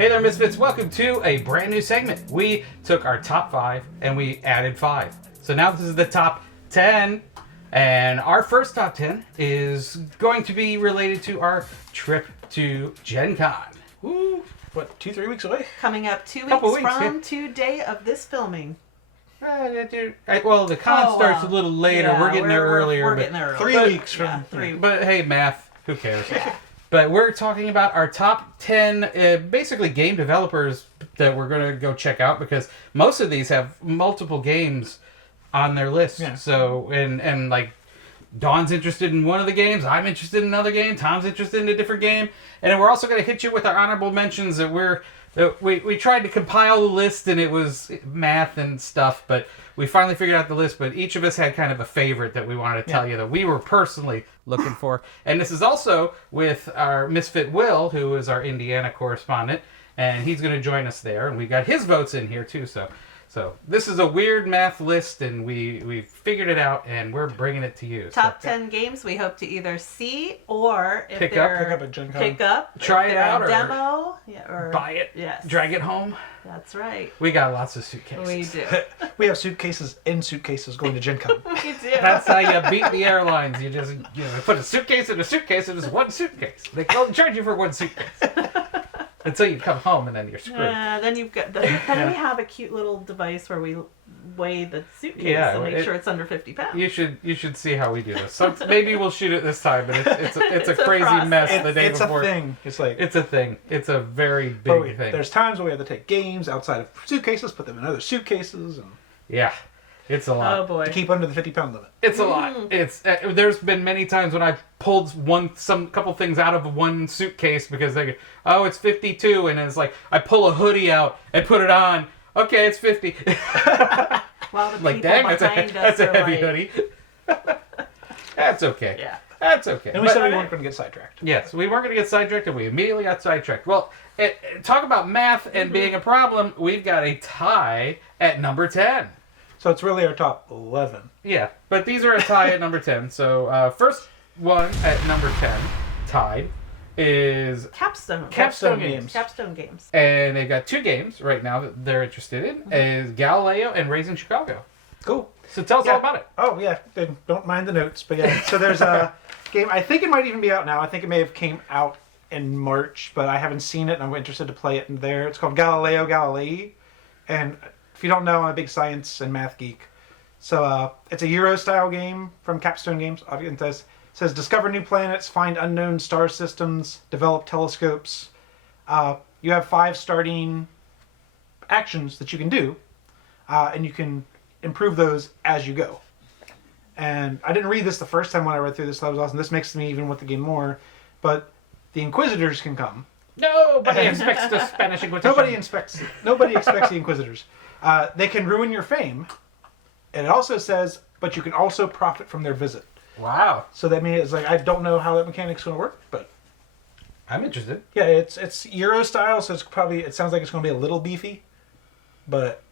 Hey there, Misfits. Welcome to a brand new segment. We took our top 5 and we added 5. So now this is the top 10. And our first top 10 is going to be related to our trip to Gen Con. Woo! What, 2-3 weeks away? Coming up 2 Couple weeks weeks, from yeah. today of this filming. Well, the con starts a little later. Yeah, we're getting there earlier. We're but, getting there early. 3 weeks from... Yeah, 3 weeks. But hey, math. Who cares? But we're talking about our top 10 basically game developers that we're going to go check out because most of these have multiple games on their list. Yeah. So, and like, Dawn's interested in one of the games, I'm interested in another game, Tom's interested in a different game, and then we're also going to hit you with our honorable mentions that we tried to compile the list and it was math and stuff, but we finally figured out the list, but each of us had kind of a favorite that we wanted to tell you that we were personally looking for. And this is also with our Misfit Will, who is our Indiana correspondent, and he's going to join us there, and we got his votes in here too, so this is a weird math list, and we figured it out, and we're bringing it to you. Top 10 games we hope to either see or if Pick they're... Pick up at Gen Con. Pick up. Try if it they're out a or demo. Or buy it, Yes. drag it home. That's right. We got lots of suitcases. We do. We have suitcases in suitcases going to Gen Con. We do. That's how you beat the airlines. You just put a suitcase in a suitcase, and it's one suitcase. They can only charge you for one suitcase. Until you come home, and then you're screwed. Then you've got. Then we have a cute little device where we weigh the suitcase and make sure it's under 50 pounds. You should see how we do this. So maybe we'll shoot it this time, but it's a crazy process. mess the day It's before. a thing. It's like... It's a thing. It's a very big thing. There's times where we have to take games outside of suitcases, put them in other suitcases, and Yeah, it's a lot. Oh boy. to keep under the 50-pound limit. It's a lot. It's there's been many times when I've pulled some couple things out of one suitcase because they go, oh, it's 52, and it's like I pull a hoodie out and put it on. Okay, it's 50. While the Like, people dang, behind us that's a are heavy like, hoodie. That's okay. Yeah. That's okay. And we But- said we weren't going to get sidetracked. Yes, we weren't going to get sidetracked, and we immediately got sidetracked. Well, talk about math and being a problem. We've got a tie at number 10. So it's really our top 11. Yeah, but these are a tie at number 10. So first one at number 10, tied, is Capstone Games. Capstone Games. And they've got 2 games right now that they're interested in, is Galileo and Raising Chicago. Cool. So tell us all about it. Oh, yeah. Then don't mind the notes. But yeah, so there's a game. I think it might even be out now. I think it may have came out in March, but I haven't seen it, and I'm interested to play it in there. It's called Galileo Galilei. And if you don't know, I'm a big science and math geek. So it's a Euro-style game from Capstone Games. It says discover new planets, find unknown star systems, develop telescopes. You have 5 starting actions that you can do, and you can improve those as you go. And I didn't read this the first time when I read through this. That was awesome. This makes me even want the game more. But the Inquisitors can come. Nobody expects the Spanish Inquisition. Nobody expects the Inquisitors. They can ruin your fame. And it also says, but you can also profit from their visit. Wow. So that means, like, I don't know how that mechanic's going to work, but I'm interested. yeah, it's Euro style, so it sounds like it's going to be a little beefy, but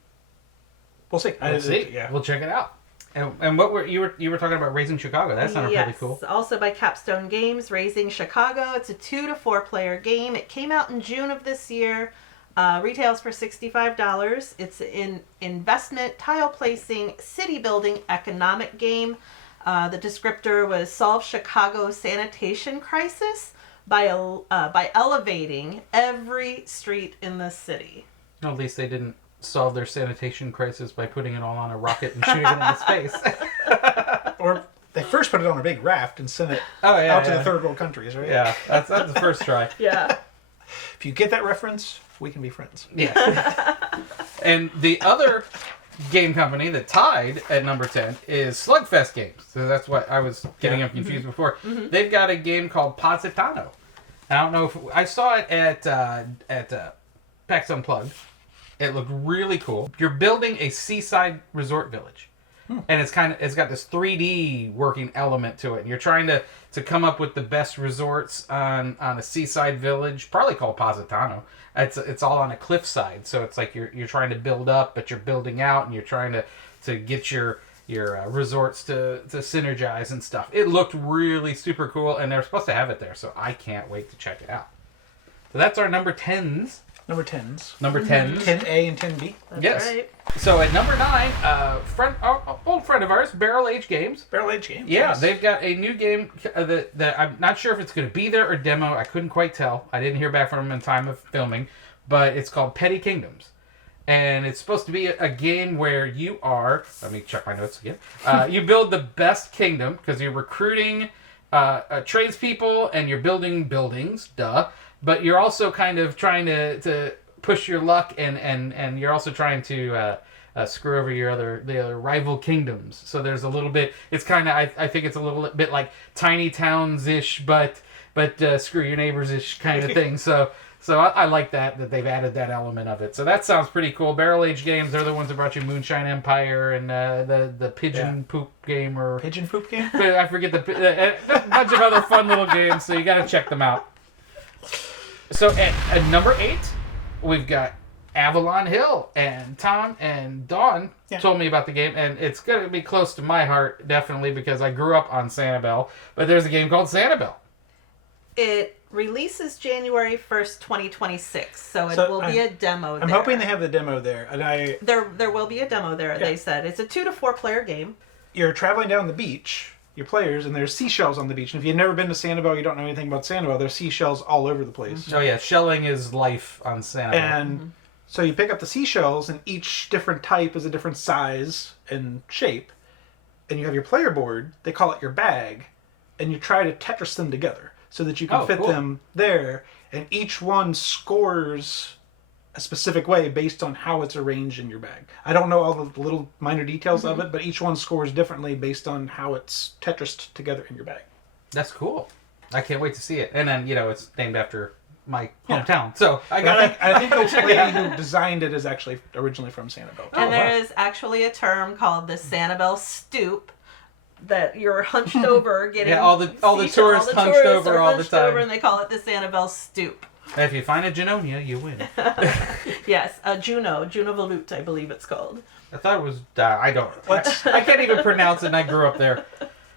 we'll see. We'll see. Yeah. We'll check it out. And what you were talking about Raising Chicago. That sounded Yes, pretty cool. also by Capstone Games, Raising Chicago. It's a 2 to 4 player game. It came out in June of this year. Retails for $65. It's an investment, tile placing, city building, economic game. The descriptor was solve Chicago's sanitation crisis by elevating every street in the city. At least they didn't solve their sanitation crisis by putting it all on a rocket and shooting it into space. Or they first put it on a big raft and sent it to to the third world countries, right? Yeah, that's the first try. Yeah. If you get that reference, we can be friends. Yeah. And the other game company that tied at number 10 is Slugfest Games. So that's what I was getting them confused before. Mm-hmm. They've got a game called Positano. I don't know if I saw it at PAX Unplugged. It looked really cool. You're building a seaside resort village. And it's got this 3D working element to it. And you're trying to come up with the best resorts on a seaside village, probably called Positano. It's all on a cliffside, so it's like you're trying to build up, but you're building out, and you're trying to get your resorts to synergize and stuff. It looked really super cool, and they're supposed to have it there, so I can't wait to check it out. So that's our number 10s Number 10s. Number 10. 10A and 10B. That's Yes. right. So at number 9, old friend of ours, Barrel Age Games. Barrel Age Games. Yeah, yes. they've got a new game that I'm not sure if it's going to be there or demo. I couldn't quite tell. I didn't hear back from them in time of filming, but it's called Petty Kingdoms. And it's supposed to be a game where you are... Let me check my notes again. You build the best kingdom because you're recruiting tradespeople and you're building buildings, duh. But you're also kind of trying to push your luck and you're also trying to screw over the other rival kingdoms. So there's a little bit... It's kind of... I think it's a little bit like Tiny Towns-ish, but screw your neighbors-ish kind of thing. So I like that they've added that element of it. So that sounds pretty cool. Barrel Age Games, they're the ones that brought you Moonshine Empire and the Pigeon Poop game or... Pigeon Poop game? I forget a bunch of other fun little games, so you got to check them out. So at number 8, we've got Avalon Hill, and Tom and Dawn told me about the game, and it's going to be close to my heart, definitely, because I grew up on Sanibel, but there's a game called Sanibel. It releases January 1st, 2026, so it will be a demo there. I'm hoping they have the demo there. And There will be a demo there, they said. It's a 2 to 4 player game. You're traveling down the beach, your players, and there's seashells on the beach. And if you've never been to Sanibel, you don't know anything about Sanibel, there's seashells all over the place. Oh yeah, shelling is life on Sanibel. And so you pick up the seashells, and each different type is a different size and shape. And you have your player board, they call it your bag, and you try to Tetris them together so that you can fit them there. And each one scores a specific way based on how it's arranged in your bag. I don't know all the little minor details of it, but each one scores differently based on how it's Tetrised together in your bag. That's cool. I can't wait to see it. And then, it's named after my hometown. So I think the lady who designed it is actually originally from Sanibel. And there is actually a term called the Sanibel stoop, that you're hunched over getting... all the tourists hunched over all the time. Over, and they call it the Sanibel stoop. And if you find a Junonia, you win. Yes, a Juno Valut, I believe it's called. I thought it was... I can't even pronounce it, and I grew up there.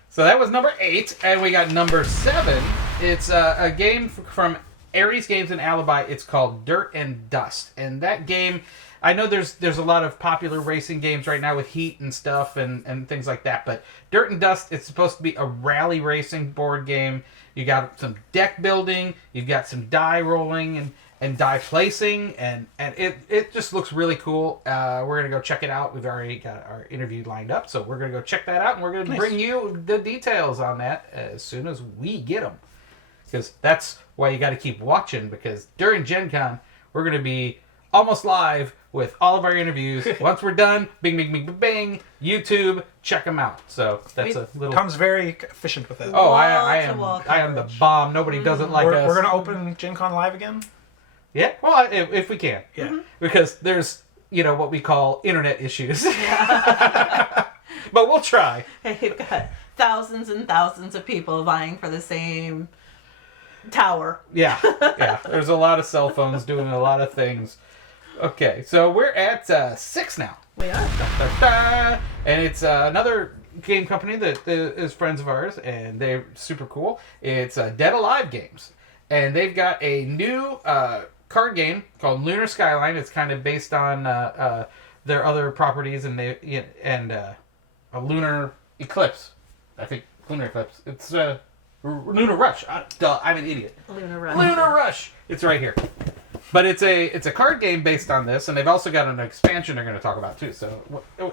So that was number 8, and we got number 7. It's a game from Ares Games and Alibi. It's called Dirt and Dust. And that game... I know there's a lot of popular racing games right now with Heat and stuff and things like that, but Dirt and Dust, it's supposed to be a rally racing board game. You got some deck building, you've got some die rolling and die placing, and it just looks really cool. We're going to go check it out. We've already got our interview lined up, so we're going to go check that out, and we're going to bring you the details on that as soon as we get them. Because that's why you got to keep watching, because during Gen Con, we're going to be almost live with all of our interviews. Once we're done, bing, bing, bing, bing, bing, YouTube, check them out. So that's a little... Tom's very efficient with that. Oh, I am the bomb. Nobody does it like us. We're going to open Gen Con Live again? Yeah, well, if we can. Yeah. Because there's, what we call internet issues. But we'll try. Hey, you've got thousands and thousands of people vying for the same tower. Yeah. There's a lot of cell phones doing a lot of things. Okay, so we're at 6 now. We are. And it's another game company that is friends of ours, and they're super cool. It's Dead Alive Games. And they've got a new card game called Lunar Skyline. It's kind of based on their other properties and a Lunar Eclipse. I think Lunar Eclipse. It's Lunar Rush. I'm an idiot. Lunar Rush. Lunar Rush. It's right here. But it's a card game based on this, and they've also got an expansion they're going to talk about too. So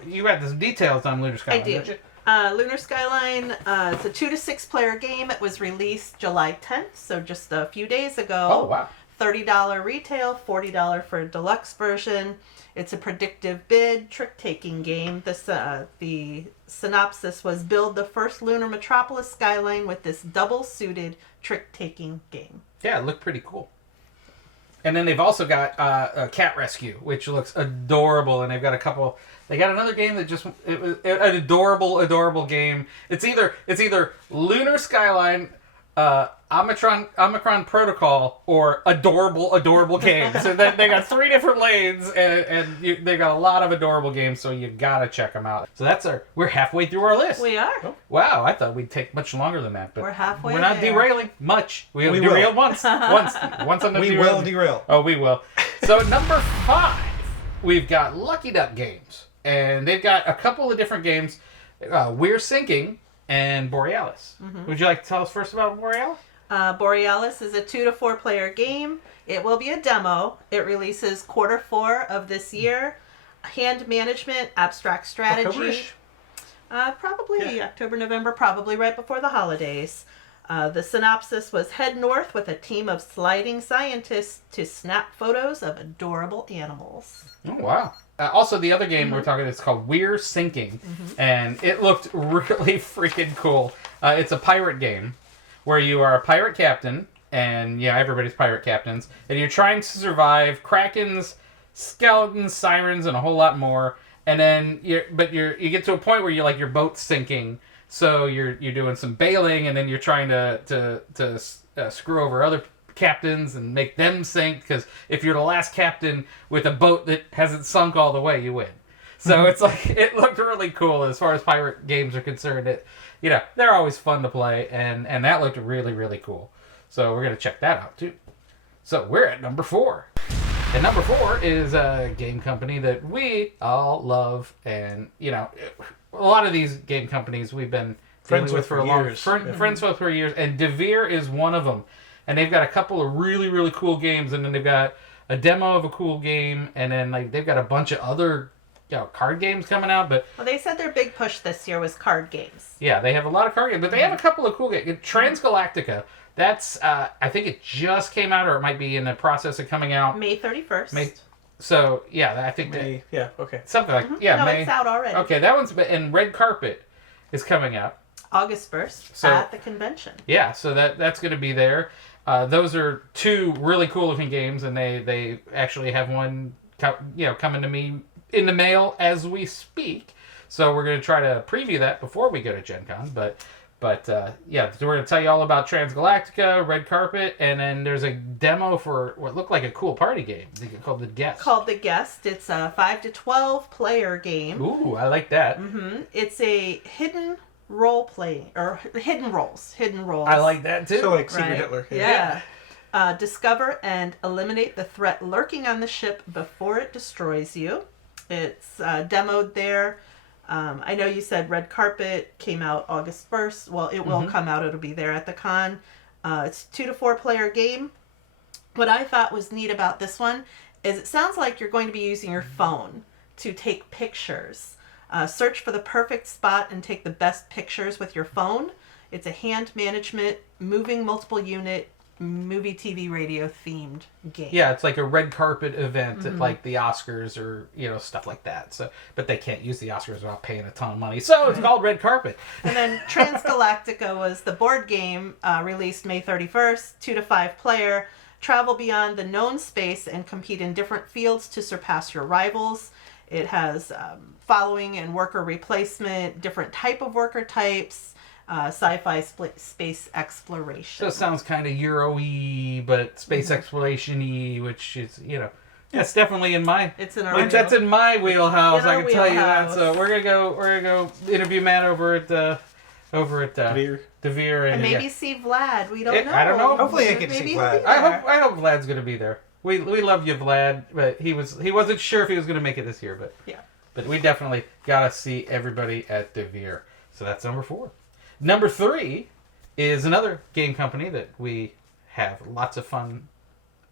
you had some details on Lunar Skyline, I do. didn't you? Lunar Skyline, it's a 2 to 6 player game. It was released July 10th, so just a few days ago. Oh, wow. $30 retail, $40 for a deluxe version. It's a predictive bid trick-taking game. The synopsis was build the first lunar metropolis skyline with this double-suited trick-taking game. Yeah, it looked pretty cool. And then they've also got a Cat Rescue, which looks adorable, and they've got a couple. They got another game that it was an adorable game. It's either Lunar Skyline, Omicron Protocol, or adorable games. So they got 3 different lanes, and they got a lot of adorable games. So you gotta check them out. So we're halfway through our list. We are. Oh, wow, I thought we'd take much longer than that, but we're halfway. We're not there. derailing much. We will. derailed once. Once on the We derail. will derail. Oh, we will. So at number 5, we've got Lucky Duck Games. And they've got a couple of different games. We're Sinking and Borealis. Would you like to tell us first about Borealis? Borealis is a 2 to 4 player game. It will be a demo. It releases Q4 of this year. Hand management, abstract strategy. October-ish? Probably October, November, probably right before the holidays. The synopsis was head north with a team of sliding scientists to snap photos of adorable animals. Oh, wow. Also, the other game we're talking is called We're Sinking, and it looked really freaking cool. It's a pirate game where you are a pirate captain, and everybody's pirate captains, and you're trying to survive krakens, skeletons, sirens, and a whole lot more. And then you get to a point where your boat's sinking, so you're doing some bailing, and then you're trying to screw over other captains and make them sink, because if you're the last captain with a boat that hasn't sunk all the way, you win. So it's like, it looked really cool as far as pirate games are concerned. They're always fun to play, and that looked really, really cool. So we're going to check that out too. So we're at number 4. And number 4 is a game company that we all love, and a lot of these game companies we've been Friends with for a years. friends with for years, and Devere is one of them. And they've got a couple of really, really cool games, and then they've got a demo of a cool game, and then they've got a bunch of other card games coming out. But Well, they said their big push this year was card games. yeah, they have a lot of card games, but they have a couple of cool games. Transgalactica, that's I think it just came out, or it might be in the process of coming out. May 31st. So yeah, I think May, yeah, okay. something like No, May. it's out already. Okay, that one's, and Red Carpet is coming out. August 1st at the convention. Yeah, so that's going to be there. Those are 2 really cool looking games, and they actually have one coming to me in the mail as we speak. So we're going to try to preview that before we go to Gen Con. But so we're going to tell you all about Transgalactica, Red Carpet, and then there's a demo for what looked like a cool party game called The Guest. Called The Guest. It's a 5 to 12 player game. Ooh, I like that. It's a hidden role playing, or hidden roles. I like that too. So like Secret Right? Hitler. Yeah. Discover and eliminate the threat lurking on the ship before it destroys you. It's demoed there. I know you said Red Carpet came out August 1st. Well, it will come out. It'll be there at the con. It's a 2 to 4 player game. What I thought was neat about this one is it sounds like you're going to be using your phone to take pictures. Search for the perfect spot and take the best pictures with your phone. It's a hand management, moving multiple unit, movie, TV, radio themed game. Yeah, it's like a red carpet event at like the Oscars or stuff like that. So, but they can't use the Oscars without paying a ton of money. So it's called Red Carpet. And then Transgalactica was the board game released May 31st, 2 to 5 player. Travel beyond the known space and compete in different fields to surpass your rivals. It has following and worker replacement, different type of worker types, sci-fi space exploration. So it sounds kind of Euro-y, but space exploration-y, which is, that's definitely in my... It's in our That's in my wheelhouse, In I our can tell you that. wheelhouse. So we're gonna go interview Matt over at Devere. and maybe see Vlad. We don't know. I don't know. Hopefully I get to Maybe see he'll Vlad. be I there. hope Vlad's gonna be there. We love you, Vlad, but he wasn't sure if he was gonna make it this year, but Yeah. But we definitely gotta see everybody at Devere. So that's number 4. Number 3 is another game company that we have lots of fun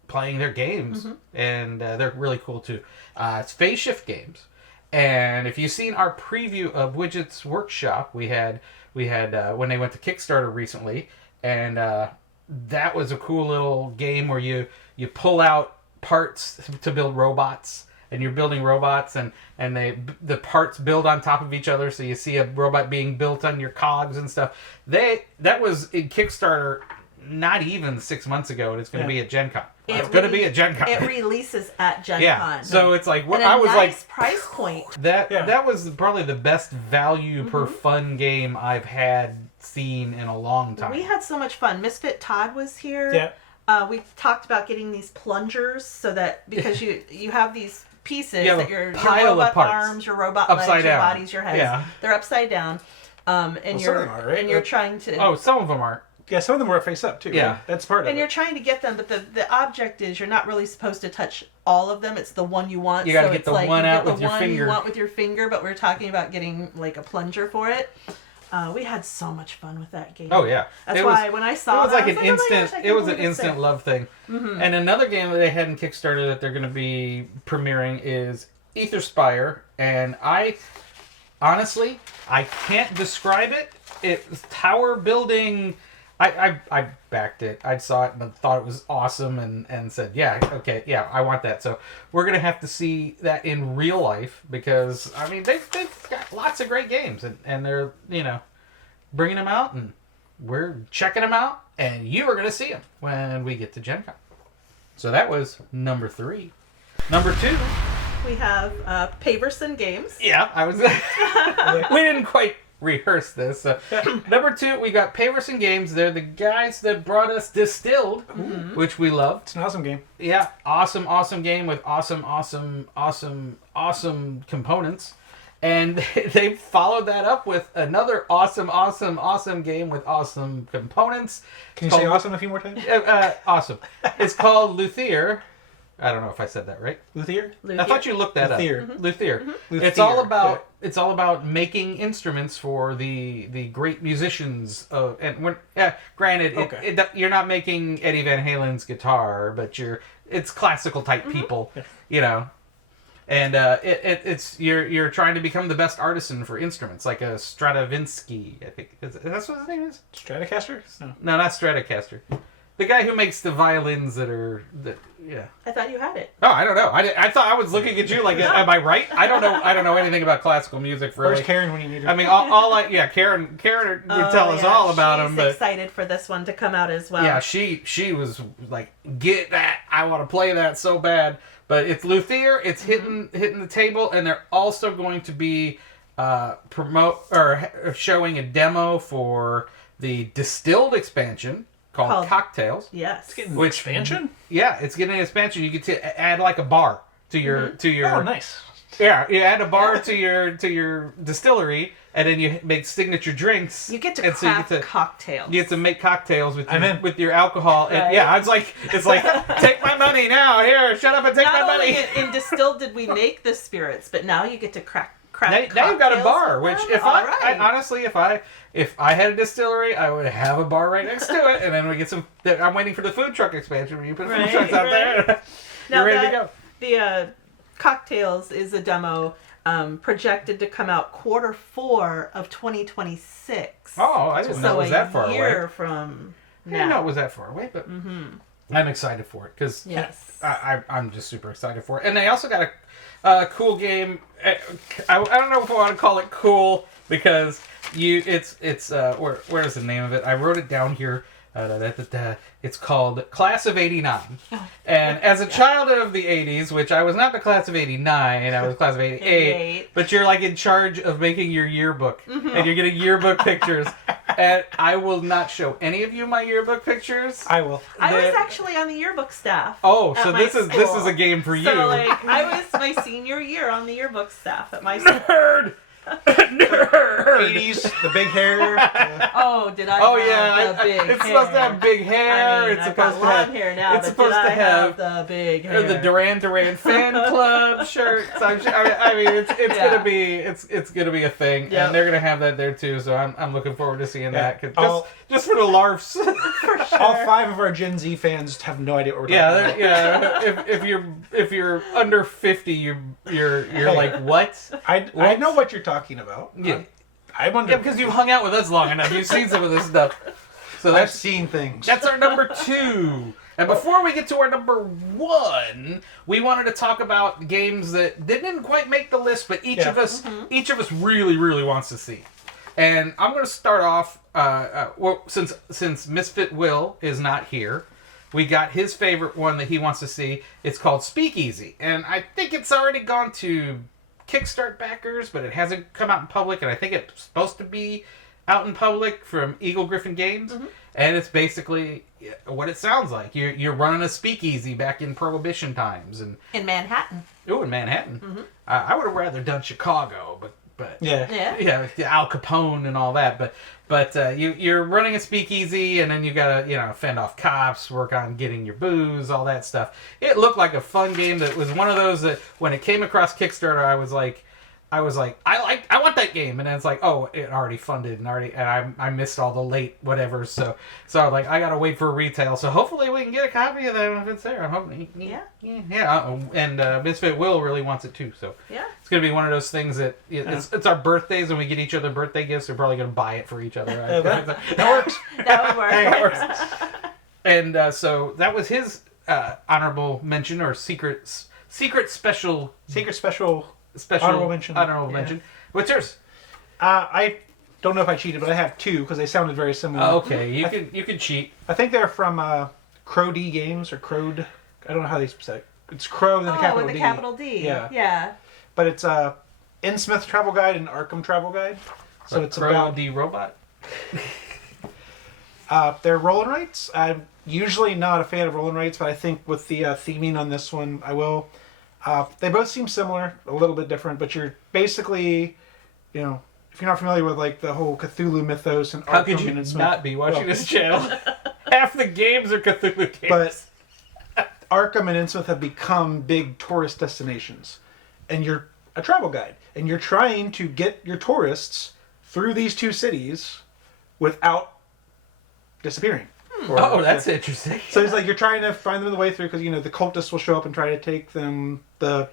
playing their games, and they're really cool too. It's Phase Shift Games, and if you've seen our preview of Widget's Workshop, we had when they went to Kickstarter recently, and that was a cool little game where you pull out parts to build robots. And you're building robots, and the parts build on top of each other, so you see a robot being built on your cogs and stuff. That was in Kickstarter not even 6 months ago, and it's going to be at Gen Con. It's going to be at Gen Con. It releases at Gen Yeah, Con. so it's like and I was nice price point. that was probably the best value per fun game I've seen in a long time. We had so much fun. Misfit Todd was here. Yeah. We talked about getting these plungers so that because you have these pieces You have that a your pile of robot parts. arms, your robot Upside legs, your down. bodies, your heads. Yeah. They're upside down. And some of them are, right? you're trying to Oh, some of them aren't. Yeah, some of them were face up too. Yeah. Right? That's part of And it. you're trying to get them, but the object is you're not really supposed to touch all of them. It's the one you want. You gotta so get it's the like one you out get with the your one finger. you want with your finger, but we're talking about getting like a plunger for it. We had so much fun with that game. Oh yeah, That's it why was, when I saw it was that, like I an was like, oh my instant. gosh, I can't It was an believe it's instant there. love thing. Mm-hmm. And another game that they had in Kickstarter that they're going to be premiering is Etherspire, and I honestly I can't describe it. It was tower building. I backed it. I saw it and thought it was awesome and said, yeah, okay, yeah, I want that. So we're going to have to see that in real life because, I mean, they've got lots of great games and they're, bringing them out and we're checking them out and you are going to see them when we get to Gen Con. So that was number 3. Number 2. We have Paverson Games. Yeah, I was. We didn't quite rehearse this. Number 2, we got Paverson Games. They're the guys that brought us Distilled, which we love. It's an awesome game. Yeah, awesome game with awesome components. And they followed that up with another awesome game with awesome components. Can you say awesome a few more times? Awesome. It's called Luthier. I don't know if I said that right. Luthier? I thought you looked that Luthier. up. Luthier. Luthier. It's all about making instruments for the great musicians. Granted, you're not making Eddie Van Halen's guitar, but it's classical type people, And it's you're trying to become the best artisan for instruments, like a Stravinsky. I think that's what his name is. Stratocaster? No, not Stratocaster. The guy who makes the violins that. I thought you had it. Oh, I don't know. I thought I was looking at you like, am I right? I don't know anything about classical music. Really. Where's Karen when you need her? I mean, Karen would tell us all about him. She's But excited for this one to come out as well. yeah, she was like, get that! I want to play that so bad. But it's Luthier. It's hitting the table, and they're also going to be showing a demo for the Distilled expansion called Cocktails. Yes. Expansion? Yeah, it's getting an expansion. You get to add like a bar to your Oh, nice. Yeah, you add a bar to your distillery, and then you make signature drinks. You get to and craft so you cocktails. get to make cocktails with your alcohol. And yeah, it's like take my money now. Here, shut up and take my money. Not only in Distilled did we make the spirits, but now you get to craft Now you've got a bar, with which them? I honestly, if I had a distillery, I would have a bar right next to it, and then we get some. I'm waiting for the food truck expansion where you put food trucks out there. Now You're ready to go. The Cocktails is a demo projected to come out Q4 of 2026. Oh, I didn't know it was that far away. So a year from I now. didn't know it was that far away, but I'm excited for it because Yes. I'm just super excited for it. And they also got a cool game. I don't know if I want to call it cool because where's the name of it? I wrote it down here. It's called Class of '89. And as a child of the '80s, which I was not the class of '89, I was the class of '88. But you're like in charge of making your yearbook, and you're getting yearbook pictures. And I will not show any of you my yearbook pictures. I will. I was actually on the yearbook staff. Oh, so my this is school. a game for you. So I was my senior year on the yearbook staff at my school. Nerd. Nerd. 80s, the big hair. Oh, did I? Oh have yeah, the big it's hair? supposed to have big hair. I mean, It's I've supposed got to have long hair now. It's but supposed did to I have have the big hair? the Duran Duran fan club shirts. I mean, it's gonna be a thing, Yep. and they're gonna have that there too. So I'm looking forward to seeing that. 'Cause just for the larfs. For sure. All 5 of our Gen Z fans have no idea what we're talking about. If you're under 50, you're like what? I know what you're talking about. Yeah. I wonder. Yeah, because you've hung out with us long enough. You've seen some of this stuff. So I've that's seen things. That's our number 2. And before we get to our number 1, we wanted to talk about games that didn't quite make the list, but each of us really, really wants to see. And I'm going to start off. Since Misfit Will is not here, we got his favorite one that he wants to see. It's called Speakeasy, and I think it's already gone to Kickstart backers, but it hasn't come out in public, and I think it's supposed to be out in public from Eagle Griffin Games, and it's basically what it sounds like. You're running a speakeasy back in Prohibition times, and in Manhattan. in Manhattan. I would have rather done Chicago, but but Yeah. Al Capone and all that. But you're running a speakeasy, and then you gotta fend off cops, work on getting your booze, all that stuff. It looked like a fun game. That was one of those that when it came across Kickstarter, I was like, I want that game, and then it's like, oh, it already funded and I missed all the late whatever, so I was like, I gotta wait for retail. So hopefully we can get a copy of that if it's there. I'm hoping. Yeah. And Misfit Will really wants it too, so it's gonna be one of those things that it's our birthdays and we get each other birthday gifts. We're probably gonna buy it for each other. That works. That would work. That works. And so that was his honorable mention or secret special. Honorable mention. Honorable mention. What's yours? I don't know if I cheated, but I have two because they sounded very similar. Okay, you can cheat. I think they're from Crow D Games or Crowd. I don't know how they say it. It's Crow and the capital with D. a capital D. Yeah. But it's Innsmouth Travel Guide and Arkham Travel Guide. So it's Crow about D robot. they're roll and writes. I'm usually not a fan of roll and writes, but I think with the theming on this one, I will. They both seem similar, a little bit different, but you're basically, if you're not familiar with like the whole Cthulhu mythos and How Arkham could you and Innsmouth, not be watching this channel? Half the games are Cthulhu games. But Arkham and Innsmouth have become big tourist destinations, and you're a travel guide, and you're trying to get your tourists through these two cities without disappearing. Oh, that's interesting. So it's like you're trying to find them the way through because the cultists will show up and try to take them. The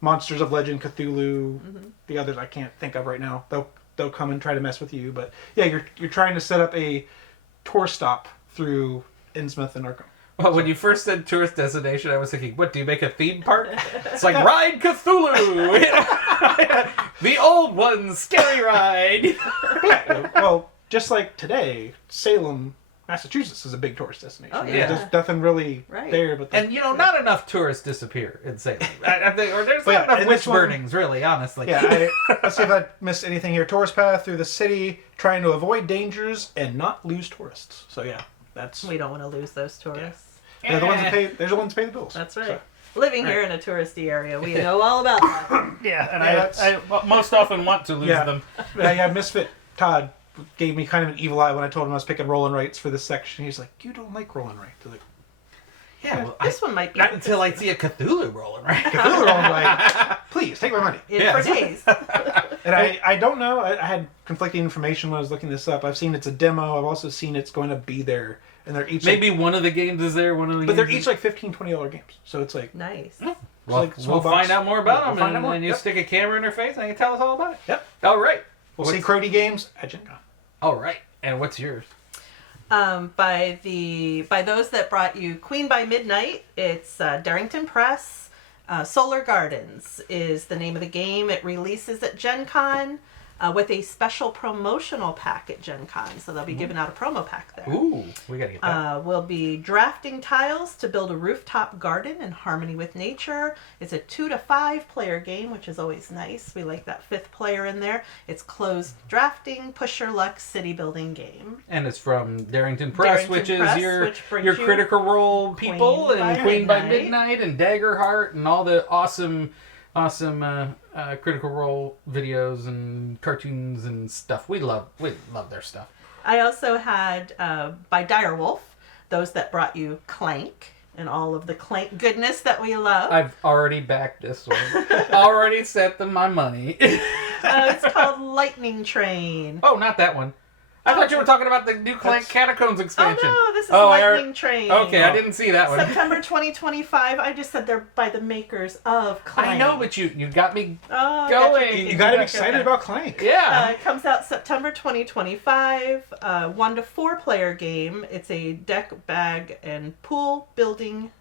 monsters of legend, Cthulhu, the others I can't think of right now. They'll come and try to mess with you. But yeah, you're trying to set up a tour stop through Innsmouth and Arkham. Well, when you first said tourist destination, I was thinking, what, do you make a theme park? It's like, Ride Cthulhu! The old one, scary ride! Well, just like today, Salem, Massachusetts is a big tourist destination. Oh, yeah. There's nothing really there. But And, not enough tourists disappear in Salem. I think, or there's not enough witch burnings, really, honestly. Yeah, let's see if I missed anything here. Tourist path through the city, trying to avoid dangers and not lose tourists. So, yeah, that's... We don't want to lose those tourists. They're the ones that pay. They're the ones that pay the bills. That's right. So. Living here in a touristy area, we know all about that. Yeah, and I most often want to lose them. Yeah, Misfit Todd gave me kind of an evil eye when I told him I was picking roll and writes for this section. He's like, "You don't like roll and writes." I was like, yeah, well, this one might be. Not until I see a Cthulhu rolling, right? Cthulhu roll and write. Please take my money. For days. And I don't know. I had conflicting information when I was looking this up. I've seen it's a demo. I've also seen it's going to be there. And they're each maybe one of the games is there, one of the but games they're each like $15, $20 games. So it's like Nice. Well, like we'll box. find out more about We'll them, find out more. and you stick a camera in her face, and you can tell us all about it. Yep. All right. We'll see Crody games at Gen Con. All right. And what's yours? By those that brought you Queen by Midnight, it's Darrington Press. Solar Gardens is the name of the game. It releases at Gen Con with a special promotional pack at Gen Con. So they'll be giving out a promo pack there. Ooh, we gotta get that. We'll be drafting tiles to build a rooftop garden in harmony with nature. It's a 2 to 5 player game, which is always nice. We like that 5th player in there. It's closed drafting, push your luck city building game. And it's from Darrington Press, which is which brings your you Critical Role people, Queen and by Queen by Midnight. Midnight, and Daggerheart, and all the awesome Critical Role videos and cartoons and stuff. We love their stuff. I also had by Direwolf, those that brought you Clank and all of the Clank goodness that we love. I've already backed this one. Already sent them my money. It's called Lightning Train. Oh, not that one. I thought you were talking about the new Clank Catacombs expansion. Oh no, this is Lightning Train. Okay, I didn't see that one. September 2025. I just said they're by the makers of Clank. I know, but you got me going. going. You got him excited about Clank. Yeah. It comes out September 2025. 1 to 4 player game. It's a deck, bag, and pool building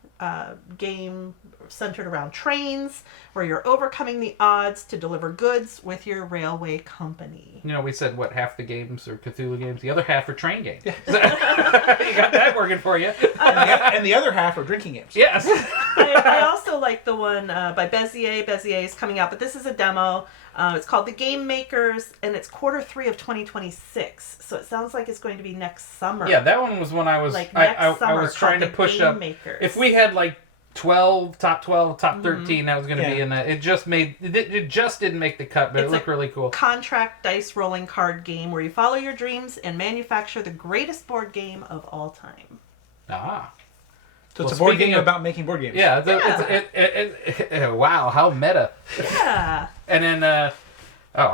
game centered around trains, where you're overcoming the odds to deliver goods with your railway company. We said half the games are Cthulhu games, the other half are train games. You got that working for you. And the other half are drinking games. Yes. I also like the one by Bezier. Bezier is coming out, but this is a demo. It's called The Game Makers, and it's Q3 of 2026. So it sounds like it's going to be next summer. Yeah, that one was when I was Like next I summer, was trying to called push The Game up. Makers. If we had top 12, top 13 that was going to be in that. It just didn't make the cut, but it looked really cool. Contract dice rolling card game where you follow your dreams and manufacture the greatest board game of all time. Ah. So it's a board game about making board games. Yeah. Wow, how meta. Yeah. And then, I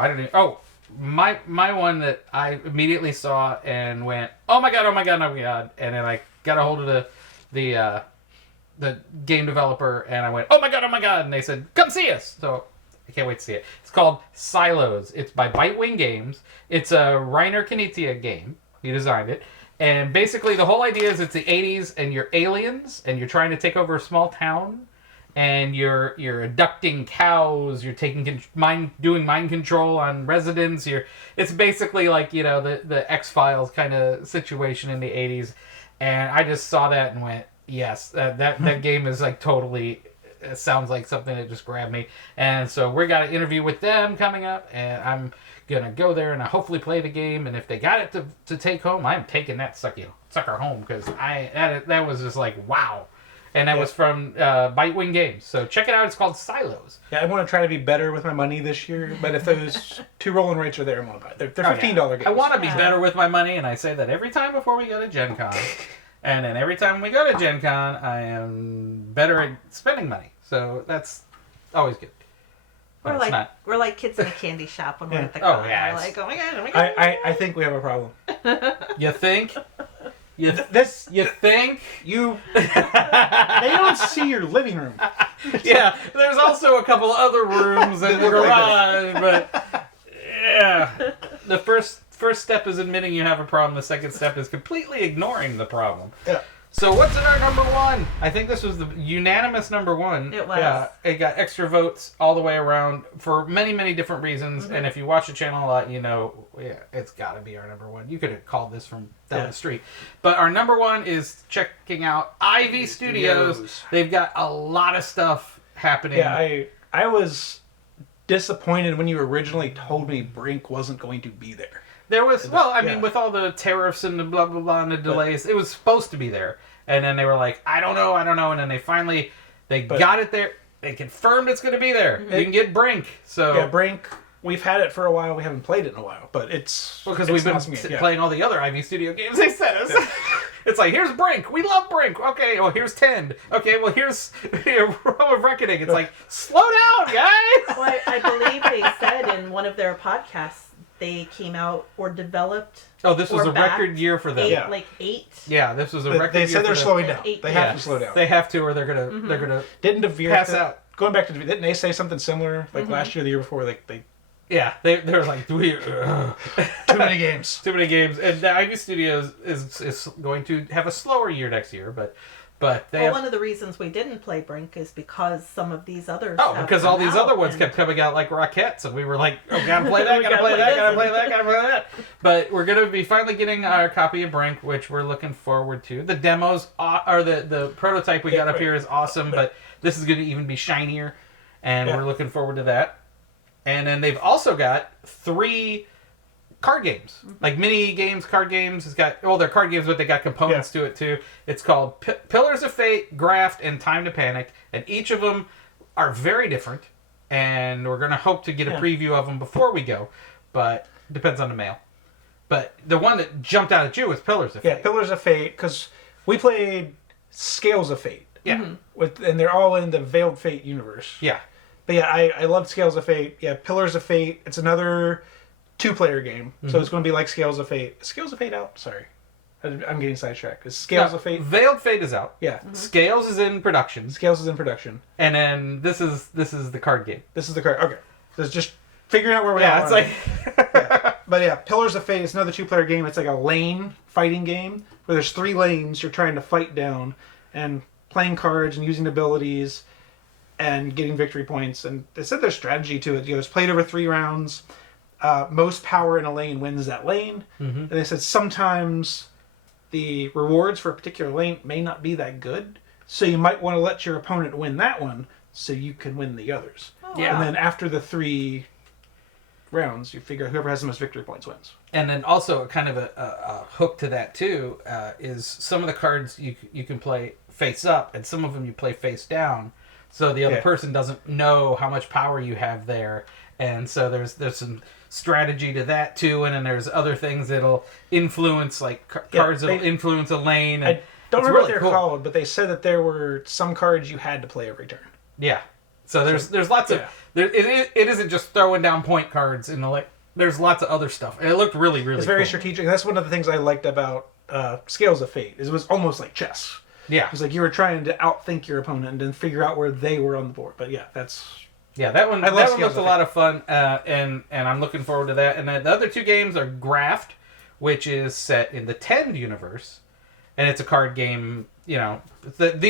don't even... Oh, my one that I immediately saw and went, oh my god, and then I got a hold of the game developer and I went, oh my god, and they said, come see us. So I can't wait to see it. It's called Silos. It's by Bitewing Games. It's a Reiner Knizia game. He designed it. And basically the whole idea is it's the 80s and you're aliens and you're trying to take over a small town and you're abducting cows, you're doing mind control on residents. It's basically like, the X-Files kind of situation in the 80s. And I just saw that and went, yes, that game is like totally, it sounds like something that just grabbed me. And so we got an interview with them coming up, and I'm going to go there and I hopefully play the game. And if they got it to take home, I'm taking that sucker home, because that was just like, wow. And that was from Bitewing Games. So check it out. It's called Silos. Yeah, I want to try to be better with my money this year, but if those two rolling rates are there, I'm going to buy it. They're $15 games. I want to be better with my money, and I say that every time before we go to Gen Con. And then every time we go to Gen Con, I am better at spending money. So that's always good. We're like kids in a candy shop when we're at the con. We're like, oh my god. I think we have a problem. You think? You think? They don't see your living room. Yeah, there's also a couple other rooms in the garage, but yeah. The first step is admitting you have a problem. The second step is completely ignoring the problem. Yeah. So what's in our number one? I think this was the unanimous number one. It was. Yeah, it got extra votes all the way around for many, many different reasons. Mm-hmm. And if you watch the channel a lot, it's got to be our number one. You could have called this from down the street. But our number one is checking out Ivy Studios. They've got a lot of stuff happening. Yeah, I was disappointed when you originally told me Brink wasn't going to be there. There was, I mean, with all the tariffs and the blah, blah, blah, and the delays, it was supposed to be there. And then they were like, I don't know. And then they finally, got it there. They confirmed it's going to be there. You can get Brink. So yeah, Brink, we've had it for a while. We haven't played it in a while, but it's... because we've been playing all the other Ivy Studio games they sent us. Yeah. It's like, here's Brink. We love Brink. Okay, well, here's 10. Okay, well, here's Realm of Reckoning. It's like, slow down, guys! Well, I believe they said in one of their podcasts, they came out or developed. Oh, this was a record year for them. Like 8. Yeah, this was a record year. They said they're slowing down. They have to slow down. They have to, or they're gonna Didn't DeVere pass out. Going back to DeVere, didn't they say something similar last year, the year before? They're like, too many games. Too many games, and the Ivy Studios is going to have a slower year next year, but one of the reasons we didn't play Brink is because some of these others. Because all these other ones kept coming out like rockets, and we were like, oh, gotta play that, gotta play that. But we're gonna be finally getting our copy of Brink, which we're looking forward to. The demos or the prototype we got up here is awesome, but this is gonna even be shinier, and we're looking forward to that. And then they've also got 3 card games, like mini games, card games. It's got they're card games, but they got components to it too. It's called Pillars of Fate, Graft, and Time to Panic, and each of them are very different. And we're gonna hope to get a preview of them before we go, but depends on the mail. But the one that jumped out at you was Pillars of Fate. Yeah, Pillars of Fate, because we played Scales of Fate. Yeah, and they're all in the Veiled Fate universe. Yeah, but yeah, I loved Scales of Fate. Yeah, Pillars of Fate. It's another 2-player game, so it's going to be like Scales of Fate. Is Scales of Fate out? Sorry, I'm getting sidetracked. Is Scales of Fate? Veiled Fate is out. Yeah, Scales is in production. Scales is in production, and then this is the card game. This is the card. Okay, so it's just figuring out where we are. Yeah, it's like. But yeah, Pillars of Fate is another 2-player game. It's like a lane fighting game where there's 3 lanes you're trying to fight down, and playing cards and using abilities and getting victory points. And they said there's strategy to it. It's played over 3 rounds. Most power in a lane wins that lane. And they said sometimes the rewards for a particular lane may not be that good, so you might want to let your opponent win that one so you can win the others. And then after the 3 rounds, you figure whoever has the most victory points wins. And then also kind of a hook to that too is some of the cards you can play face up, and some of them you play face down, so the other person doesn't know how much power you have there. And so there's some strategy to that too, and then there's other things that'll influence, like cards that'll influence a lane. And I don't remember really what they're called, but they said that there were some cards you had to play every turn. Yeah. So there's lots of it isn't just throwing down point cards in the there's lots of other stuff, and it looked really It's very cool. strategic. That's one of the things I liked about Scales of Fate. Is it was almost like chess. Yeah. It was like you were trying to outthink your opponent and then figure out where they were on the board. But that one looked a lot of fun, and I'm looking forward to that. And then the other two games are Graft, which is set in the 10 universe, and it's a card game. You know,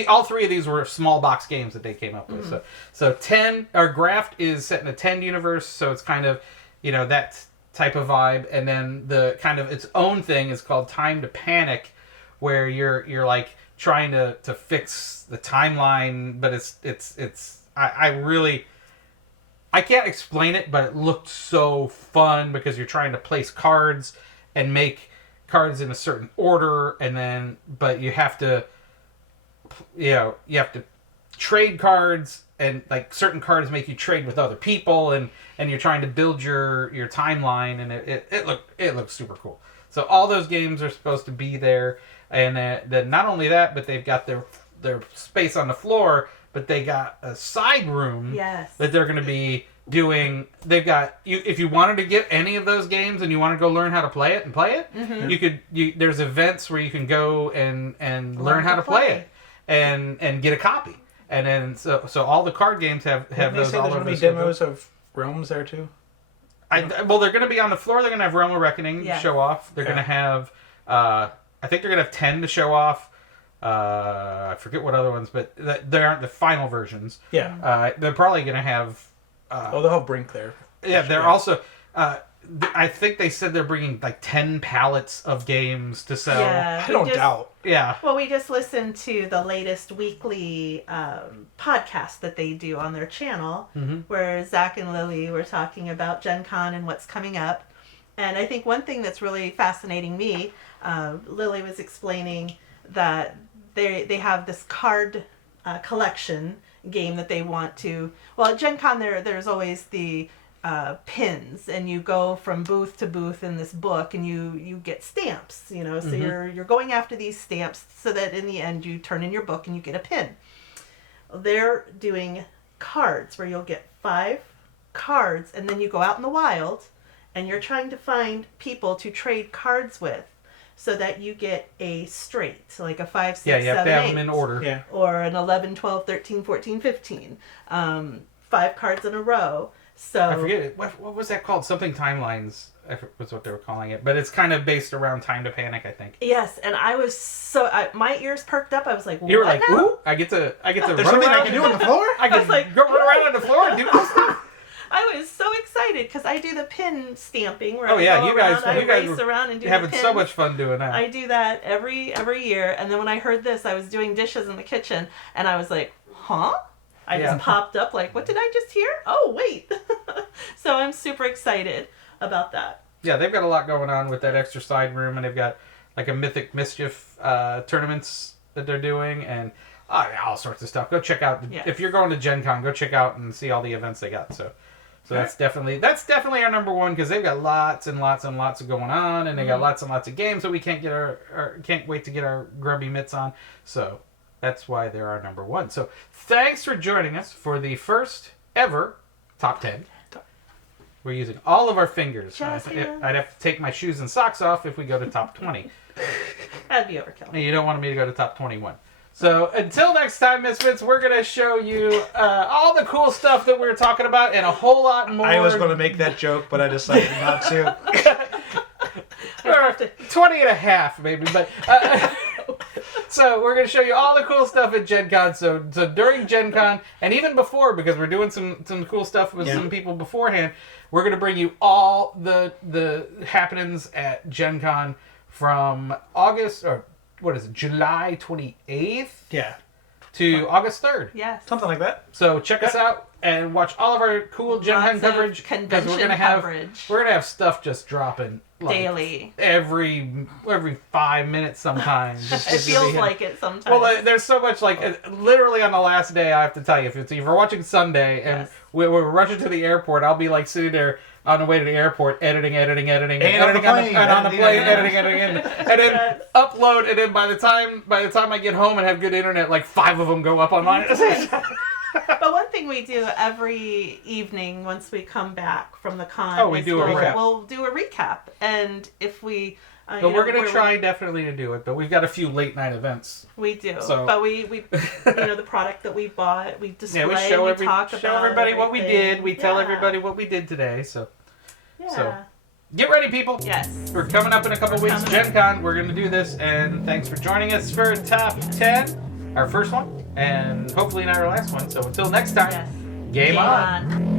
all three of these were small box games that they came up with. So 10 or Graft is set in a 10 universe, so it's kind of, you know, that type of vibe. And then the kind of its own thing is called Time to Panic, where you're like trying to fix the timeline, but I can't explain it, but it looked so fun because you're trying to place cards and make cards in a certain order, but you have to trade cards, and like certain cards make you trade with other people, and you're trying to build your timeline, and it looked super cool. So all those games are supposed to be there, and then not only that, but they've got their space on the floor, but they got a side room that they're going to be doing. They've got if you wanted to get any of those games and you want to go learn how to play it, you could. There's events where you can go and learn how to play it and get a copy. And then so all the card games have those. All there's going to be demos of Realms there too. Well, they're going to be on the floor. They're going to have Realm of Reckoning to show off. They're going to have. I think they're going to have 10 to show off. I forget what other ones, but they aren't the final versions. Yeah. They're probably going to have. They'll have Brink there. Yeah, they're also. I think they said they're bringing like 10 pallets of games to sell. Yeah, I don't doubt. Yeah. Well, we just listened to the latest weekly podcast that they do on their channel, where Zach and Lily were talking about Gen Con and what's coming up. And I think one thing that's really fascinating me, Lily was explaining that they have this card collection game that they want to. Well, at Gen Con there's always the pins, and you go from booth to booth in this book, and you get stamps, you know, so you're going after these stamps so that in the end you turn in your book and you get a pin. They're doing cards where you'll get 5 cards, and then you go out in the wild and you're trying to find people to trade cards with so that you get a straight, like a 5, 6, 7, 8. Yeah, you have to have them in order. Yeah. Or an 11, 12, 13, 14, 15. 5 cards in a row. So I forget what was that called? Something Timelines was what they were calling it, but it's kind of based around Time to Panic, I think. Yes, and I was my ears perked up. I was like, you were what like, now? ooh, I get to There's run something around. I can do on the floor? I can like, go run around on the floor and do cool stuff. I was so excited because I do the pin stamping where Oh I yeah, go you guys, around, you guys race were around and do having the so pins. much fun doing that. I do that every year, and then when I heard this, I was doing dishes in the kitchen, and I was like, huh? I just popped up like, what did I just hear? Oh, wait. So I'm super excited about that. Yeah, they've got a lot going on with that extra side room, and they've got like a Mythic Mischief tournaments that they're doing, and all sorts of stuff. Go check out if you're going to Gen Con, go check out and see all the events they got. So that's definitely our number one, because they've got lots and lots and lots of going on, and they got lots and lots of games that we can't get can't wait to get our grubby mitts on. So that's why they're our number one. So thanks for joining us for the first ever Top 10. We're using all of our fingers. I'd have to take my shoes and socks off if we go to Top 20. That'd be overkill. And you don't want me to go to Top 21. So until next time, Misfits, we're going to show you all the cool stuff that we're talking about and a whole lot more. I was going to make that joke, but I decided not to. 20 and a half, maybe. But so we're going to show you all the cool stuff at Gen Con. So during Gen Con, and even before, because we're doing some cool stuff with some people beforehand, we're going to bring you all the happenings at Gen Con from August, or what is it, July 28th? Yeah. to August 3rd. Yes. Something like that. So check us out and watch all of our cool Gen Con Lots of coverage. convention we're gonna have coverage. we're gonna have stuff just dropping like, Daily. every 5 minutes sometimes. It feels like it sometimes. Well, there's so much literally on the last day. I have to tell you, if we're watching Sunday and Yes. we're rushing to the airport, I'll be like sitting there on the way to the airport, editing, And on the editing plane, on the plane, editing. editing, and then upload, and then by the time I get home and have good internet, like 5 of them go up online. But one thing we do every evening once we come back from the con Oh, we is do a recap. we'll do a recap. And if we... But we're going to try definitely to do it, but we've got a few late night events. We do. So- But we the product that we bought, we display, Yeah, we talk show about everybody what we everything. did. We tell Yeah. everybody what we did today. So Yeah. so- get ready, people. Yes. We're coming up in a couple We're weeks. coming Gen Con, we're going to do this, and thanks for joining us for Top 10, our first one, and hopefully not our last one. So until next time, Yes. game on.